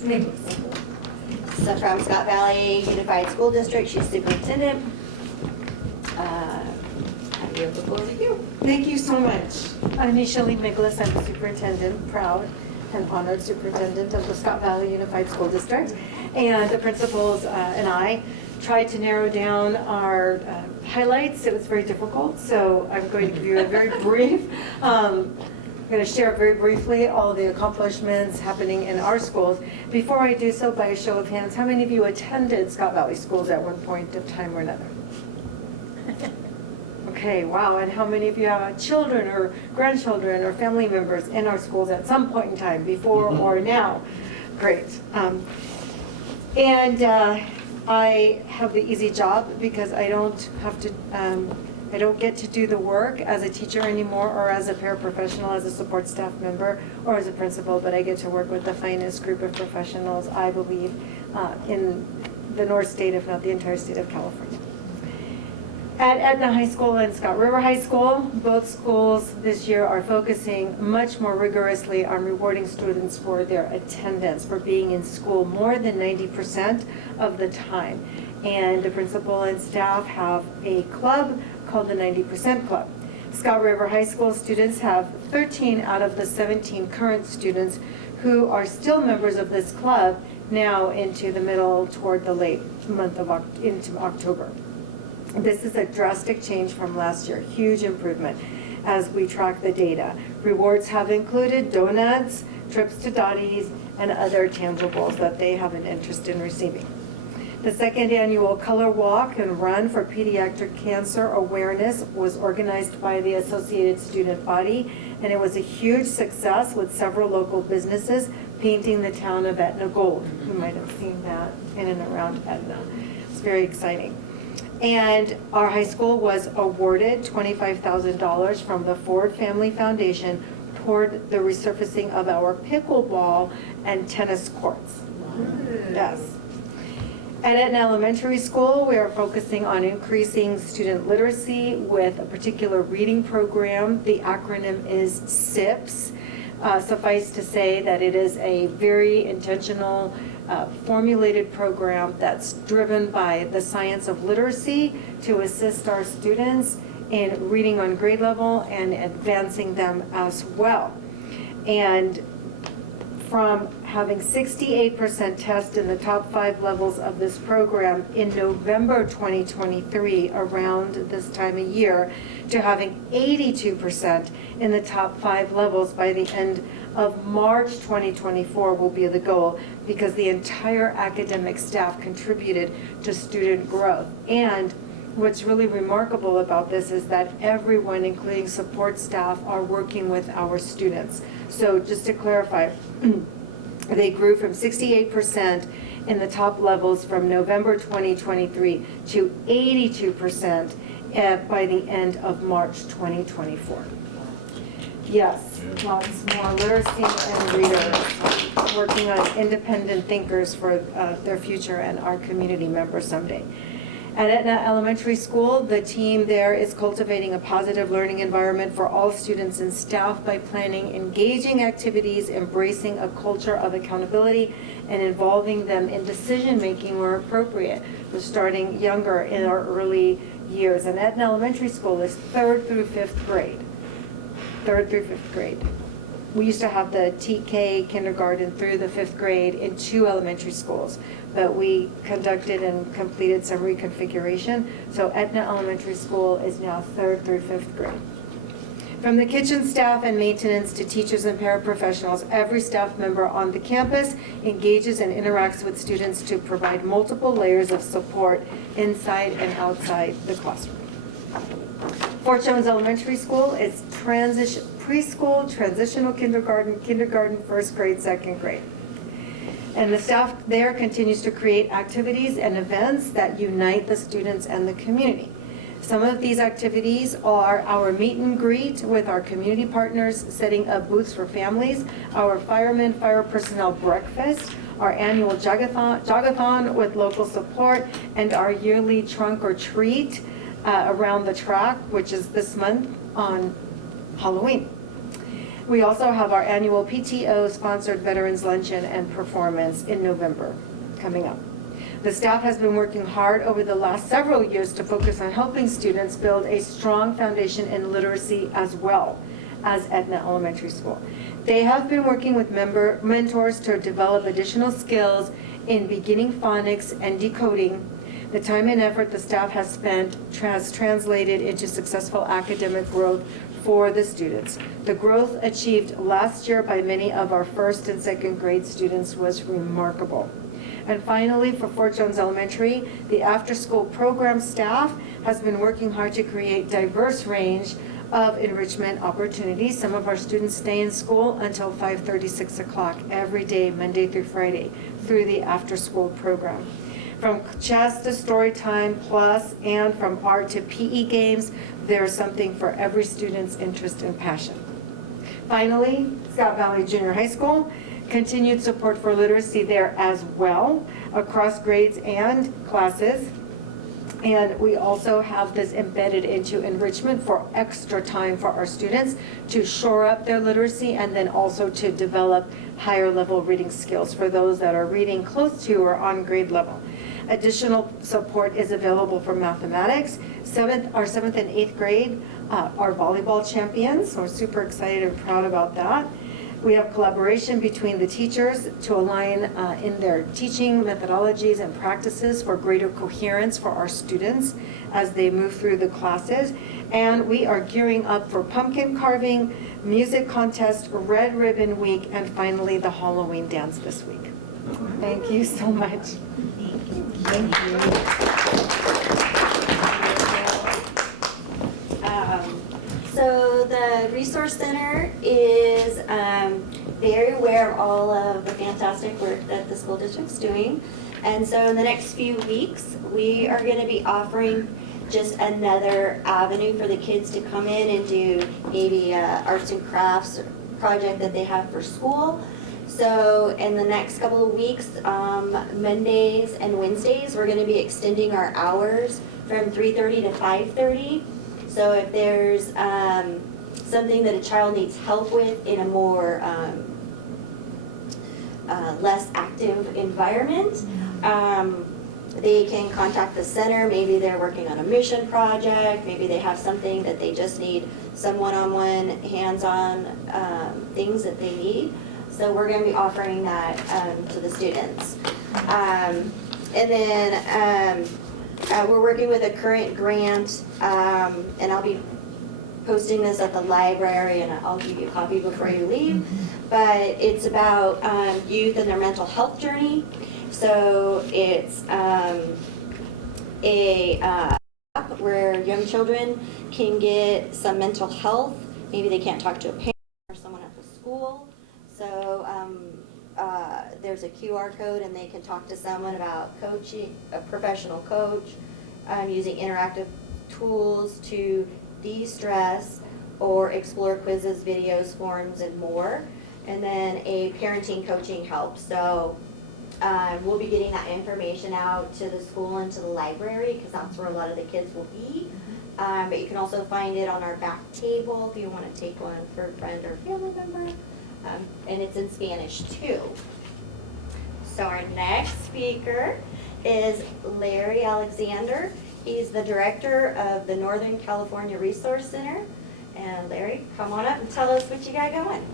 Miglis. So from Scott Valley Unified School District, she's superintendent. I yield the floor to you. Thank you so much. I'm Micheline Miglis. I'm the superintendent, proud and honored superintendent of the Scott Valley Unified School District. And the principals and I tried to narrow down our highlights. It was very difficult, so I'm going to give you a very brief, I'm going to share very briefly all the accomplishments happening in our schools. Before I do so, by a show of hands, how many of you attended Scott Valley schools at one point of time or another? Okay, wow, and how many of you have children or grandchildren or family members in our schools at some point in time, before or now? Great. I have the easy job because I don't have to, I don't get to do the work as a teacher anymore or as a paraprofessional, as a support staff member, or as a principal, but I get to work with the finest group of professionals, I believe, in the North State, if not the entire state of California. At Etna High School and Scott River High School, both schools this year are focusing much more rigorously on rewarding students for their attendance, for being in school more than 90% of the time. And the principal and staff have a club called the 90% Club. Scott River High School students have 13 out of the 17 current students who are still members of this club now into the middle toward the late month of into October. This is a drastic change from last year, huge improvement as we track the data. Rewards have included donuts, trips to Dottie's, and other tangibles that they have an interest in receiving. The second annual Color Walk and Run for Pediatric Cancer Awareness was organized by the Associated Student Body, and it was a huge success with several local businesses painting the town of Etna gold. You might have seen that in and around Etna. It's very exciting. And our high school was awarded $25,000 from the Ford Family Foundation toward the resurfacing of our pickleball and tennis courts. Yes. At Etna Elementary School, we are focusing on increasing student literacy with a particular reading program. The acronym is SIPS. Suffice to say that it is a very intentional formulated program that's driven by the science of literacy to assist our students in reading on grade level and advancing them as well. And from having 68% test in the top 5 levels of this program in November 2023, around this time of year, to having 82% in the top 5 levels by the end of March 2024 will be the goal, because the entire academic staff contributed to student growth. And what's really remarkable about this is that everyone, including support staff, are working with our students. So just to clarify, they grew from 68% in the top levels from November 2023 to 82% by the end of March 2024. Yes, lots more literacy and readers, working on independent thinkers for their future and our community members someday. At Etna Elementary School, the team there is cultivating a positive learning environment for all students and staff by planning engaging activities, embracing a culture of accountability, and involving them in decision-making where appropriate. We're starting younger in our early years. And Etna Elementary School is 3rd through 5th grade. 3rd through 5th grade. We used to have the TK kindergarten through the 5th grade in 2 elementary schools, but we conducted and completed some reconfiguration. So Etna Elementary School is now 3rd through 5th grade. From the kitchen staff and maintenance to teachers and paraprofessionals, every staff member on the campus engages and interacts with students to provide multiple layers of support inside and outside the classroom. Fort Jones Elementary School is preschool, transitional kindergarten, 1st grade, 2nd grade. And the staff there continues to create activities and events that unite the students and the community. Some of these activities are our meet and greet with our community partners, setting up booths for families, our firemen, fire personnel breakfast, our annual jogathon with local support, and our yearly trunk or treat around the track, which is this month on Halloween. We also have our annual PTO-sponsored Veterans Luncheon and Performance in November coming up. The staff has been working hard over the last several years to focus on helping students build a strong foundation in literacy as well as Etna Elementary School. They have been working with mentors to develop additional skills in beginning phonics and decoding. The time and effort the staff has spent has translated into successful academic growth for the students. The growth achieved last year by many of our first and second grade students was remarkable. And finally, for Fort Jones Elementary, the after-school program staff has been working hard to create diverse range of enrichment opportunities. Some of our students stay in school until 5:30, 6 o'clock every day, Monday through Friday, through the after-school program. From chess to story time plus, and from art to PE games, there's something for every student's interest and passion. Finally, Scott Valley Junior High School, continued support for literacy there as well, across grades and classes. And we also have this embedded into enrichment for extra time for our students to shore up their literacy and then also to develop higher level reading skills for those that are reading close to or on grade level. Additional support is available for mathematics. Our 7th and 8th grade are volleyball champions, so we're super excited and proud about that. We have collaboration between the teachers to align in their teaching methodologies and practices for greater coherence for our students as they move through the classes. And we are gearing up for pumpkin carving, music contest, Red Ribbon Week, and finally the Halloween dance this week. Thank you so much. Thank you. So the Resource Center is very aware of all of the fantastic work that the school district's doing. And so in the next few weeks, we are going to be offering just another avenue for the kids to come in and do maybe arts and crafts project that they have for school. So in the next couple of weeks, Mondays and Wednesdays, we're going to be extending our hours from 3:30 to 5:30. So if there's something that a child needs help with in a more less active environment, they can contact the center. Maybe they're working on a mission project. Maybe they have something that they just need some one-on-one, hands-on things that they need. So we're going to be offering that to the students. And then we're working with a current grant, and I'll be posting this at the library, and I'll give you a copy before you leave. But it's about youth and their mental health journey. So it's a app where young children can get some mental health. Maybe they can't talk to a parent or someone at the school. So there's a QR code, and they can talk to someone about coaching, a professional coach, using interactive tools to de-stress or explore quizzes, videos, forms, and more. And then a parenting coaching help. So we'll be getting that information out to the school and to the library, because that's where a lot of the kids will be. But you can also find it on our back table if you want to take one for a friend or family member. And it's in Spanish too. So our next speaker is Larry Alexander. He's the director of the Northern California Resource Center. And Larry, come on up and tell us what you got going.